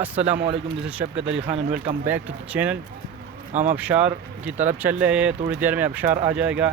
अस्सलामुअलैकुम, this is Shafqat Ali Khan and welcome back to the channel. हम अबशार की तरफ चल रहे हैं, थोड़ी देर में अबशार आ जाएगा।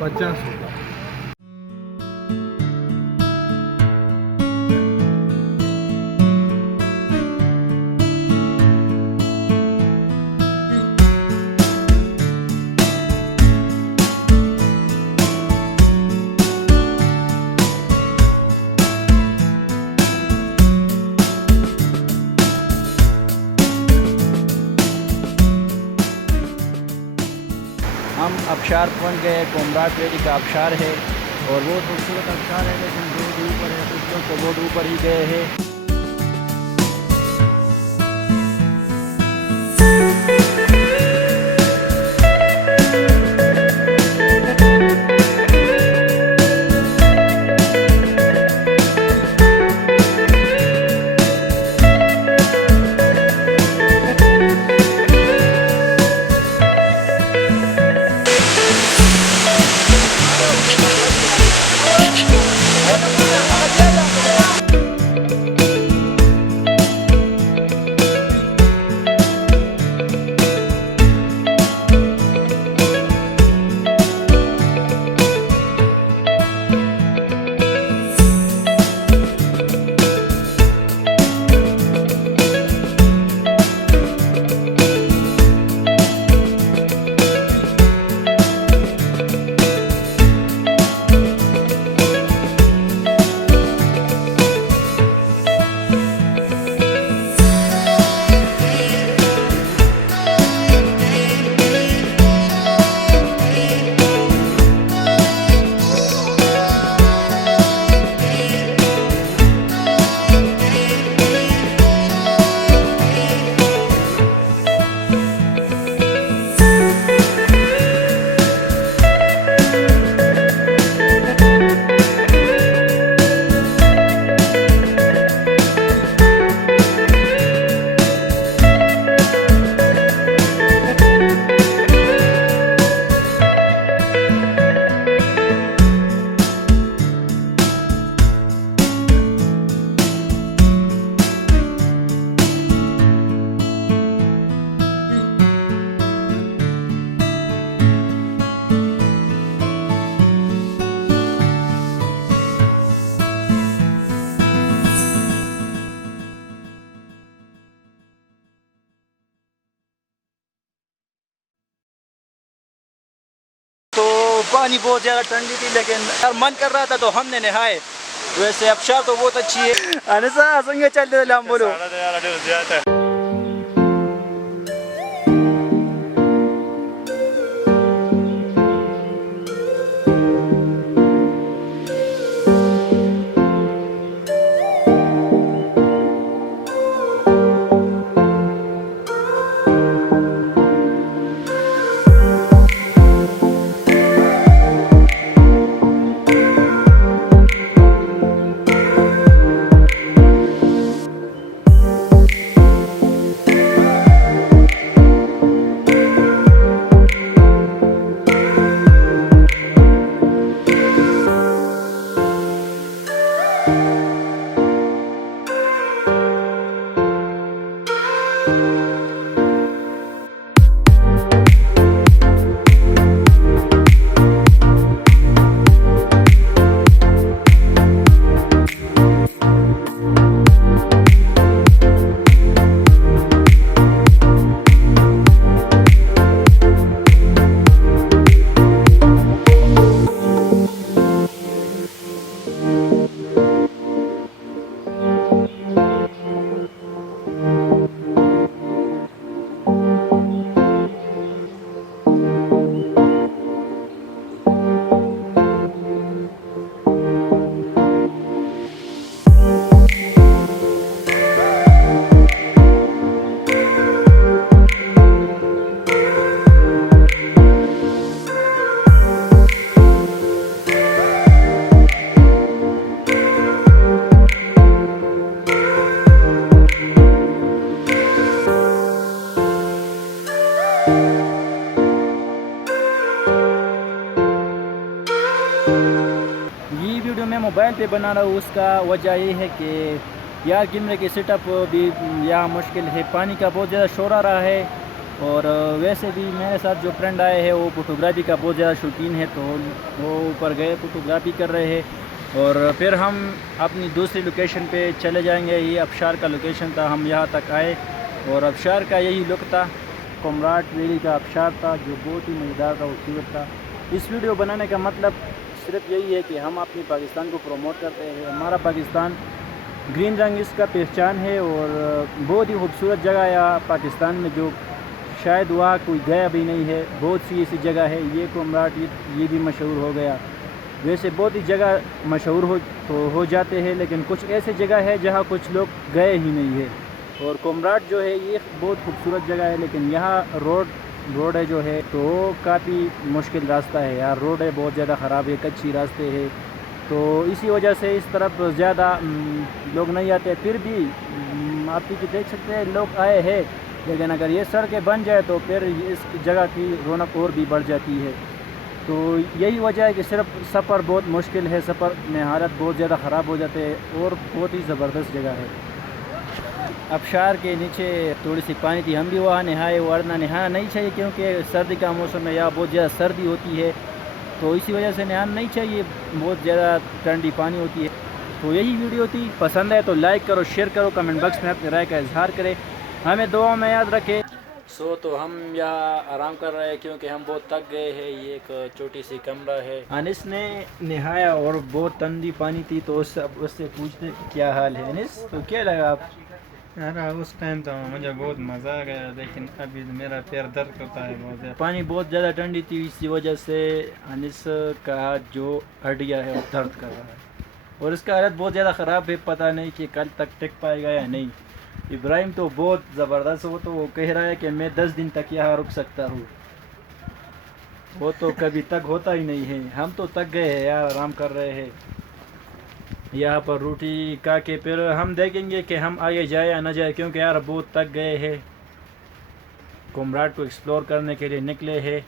50 हम अबशार पहुंच गए। कमराट वैली का अबशार है और बहुत खूबसूरत अबशार है, लेकिन बहुत ऊपर है, कुछ लोग तो बहुत ऊपर ही गए हैं। पानी बहुत ज़्यादा ठंडी थी, लेकिन यार मन कर रहा था तो हमने नहाए। वैसे अबशार तो बहुत अच्छी है। अनसा संगे चलते हम बोलो मोबाइल पे बना रहा हूँ उसका वजह ये है कि यार कैमरे की सेटअप भी यहाँ मुश्किल है, पानी का बहुत ज़्यादा शोर आ रहा है। और वैसे भी मेरे साथ जो फ्रेंड आए हैं वो फ़ोटोग्राफ़ी का बहुत ज़्यादा शौकीन है, तो वो ऊपर गए फ़ोटोग्राफ़ी कर रहे हैं। और फिर हम अपनी दूसरी लोकेशन पे चले जाएंगे। ये अबशार का लोकेशन था, हम यहाँ तक आए और अबशार का यही लुक था। कमराट वैली का अबशार था जो बहुत ही मज़ेदार था, खूबसूरत था। इस वीडियो बनाने का मतलब सिर्फ यही है कि हम अपनी पाकिस्तान को प्रमोट करते हैं। हमारा पाकिस्तान ग्रीन रंग इसका पहचान है और बहुत ही खूबसूरत जगह है पाकिस्तान में, जो शायद वहाँ कोई गया भी नहीं है। बहुत सी ऐसी जगह है, ये कमराट ये भी मशहूर हो गया। वैसे बहुत ही जगह मशहूर हो जाते हैं, लेकिन कुछ ऐसी जगह है जहाँ कुछ लोग गए ही नहीं है। और कमराट जो है ये बहुत खूबसूरत जगह है, लेकिन यहाँ रोड है जो है तो काफ़ी मुश्किल रास्ता है यार। रोड है बहुत ज़्यादा ख़राब है, कच्ची रास्ते है, तो इसी वजह से इस तरफ ज़्यादा लोग नहीं आते। फिर भी आप भी देख सकते हैं लोग आए हैं, लेकिन अगर ये सड़कें बन जाए तो फिर इस जगह की रौनक और भी बढ़ जाती है। तो यही वजह है कि सिर्फ सफ़र बहुत मुश्किल है, सफ़र में हालत बहुत ज़्यादा ख़राब हो जाते हैं और बहुत ही ज़बरदस्त जगह है। अबशार के नीचे थोड़ी सी पानी थी, हम भी वहाँ नहाए। वरना नहाना नहीं चाहिए क्योंकि सर्दी का मौसम है, यहाँ बहुत ज़्यादा सर्दी होती है, तो इसी वजह से नहाना नहीं चाहिए, बहुत ज़्यादा ठंडी पानी होती है। तो यही वीडियो थी, पसंद है तो लाइक करो, शेयर करो, कमेंट बॉक्स में अपनी राय का इजहार करें, हमें दुआ में याद रखें। तो हम यहाँ आराम कर रहे हैं क्योंकि हम बहुत थक गए हैं। ये एक छोटी सी कमरा है। अनिस ने नहाया और बहुत ठंडी पानी थी, तो उससे पूछते क्या हाल है। अनिस, तो क्या लगा आप? यार उस टाइम तो मुझे बहुत मज़ा आ गया, लेकिन अभी मेरा पैर दर्द करता है बहुत ज़्यादा। पानी बहुत ज़्यादा ठंडी थी, इसी वजह से अनिस का हाथ जो हड्डियाँ है वो दर्द कर रहा है और इसका हालत बहुत ज़्यादा ख़राब है। पता नहीं कि कल तक टिक पाएगा या नहीं। इब्राहिम तो बहुत ज़बरदस्त हो, तो वो कह रहा है कि मैं 10 दिन तक यहाँ रुक सकता हूँ। वो तो कभी तक होता ही नहीं है। हम तो थक गए हैं यार, आराम कर रहे हैं यहाँ पर रोटी खा के। फिर हम देखेंगे कि हम आगे जाए या ना जाए, क्योंकि यार बहुत थक गए हैं। कमराट को एक्सप्लोर करने के लिए निकले हैं